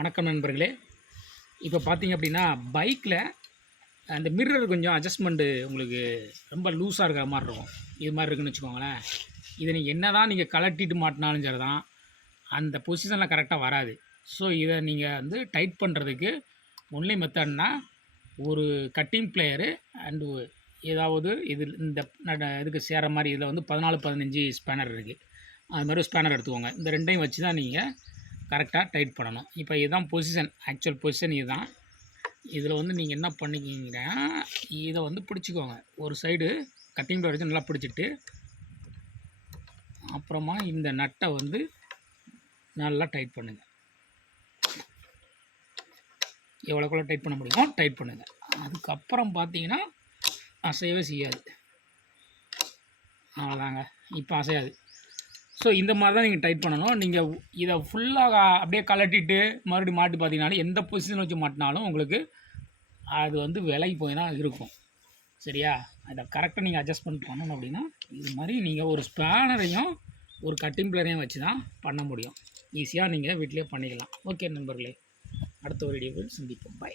வணக்கம் நண்பர்களே. இப்போ பார்த்தீங்க அப்படின்னா பைக்கில் அந்த மிரர் கொஞ்சம் அட்ஜஸ்ட்மெண்ட்டு உங்களுக்கு ரொம்ப லூஸாக இருக்கிற மாதிரி இருக்கும். இது மாதிரி இருக்குன்னு வச்சுக்கோங்களேன். இதை நீங்கள் என்ன தான் நீங்கள் கழட்டிட்டு மாட்டினாலும் சரி தான் அந்த பொசிஷனில் கரெக்டாக வராது. ஸோ இதை நீங்கள் வந்து டைட் பண்ணுறதுக்கு ஒன்லி மெத்தட்னா ஒரு கட்டிங் பிளேயரு அண்டு ஏதாவது இந்த இதுக்கு சேர்கிற மாதிரி இதில் வந்து 14-15 ஸ்பேனர் இருக்குது. அது மாதிரி ஸ்பேனர் எடுத்துக்கோங்க. இந்த ரெண்டையும் வச்சு தான் நீங்கள் கரெக்டாக டைட் பண்ணணும். இப்போ இதுதான் பொசிஷன், ஆக்சுவல் பொசிஷன் இதுதான். இதில் வந்து நீங்கள் என்ன பண்ணிக்கிங்கன்னா இதை வந்து பிடிச்சிக்கோங்க. ஒரு சைடு கட்டிங் பிளேயர் வச்சு நல்லா பிடிச்சிட்டு அப்புறமா இந்த நட்டை வந்து நல்லா டைட் பண்ணுங்கள். எவ்வளோக்குள்ள டைட் பண்ண முடியுமோ டைட் பண்ணுங்கள். அதுக்கப்புறம் பார்த்தீங்கன்னா அசையவே செய்யாது. அவ்வளோதாங்க, இப்போ அசையாது. ஸோ இந்த மாதிரி தான் நீங்கள் டைட் பண்ணணும். நீங்கள் இதை ஃபுல்லாக அப்படியே கழட்டிட்டு மறுபடியும் மாட்டி பார்த்தீங்கன்னாலும் எந்த பொசிஷன் வச்சு மாட்டினாலும் உங்களுக்கு அது வந்து விலகி போய் தான் இருக்கும். சரியா? அதை கரெக்டாக நீங்கள் அட்ஜஸ்ட்மெண்ட் பண்ணணும். அப்படின்னா இது மாதிரி நீங்கள் ஒரு ஸ்பேனரையும் ஒரு கட்டிங் பிளேயரையும் வச்சு தான் பண்ண முடியும். ஈஸியாக நீங்கள் வீட்டிலே பண்ணிக்கலாம். ஓகே நண்பர்களே, அடுத்த ஒரு வீடியோவில் சந்திப்போம். பை.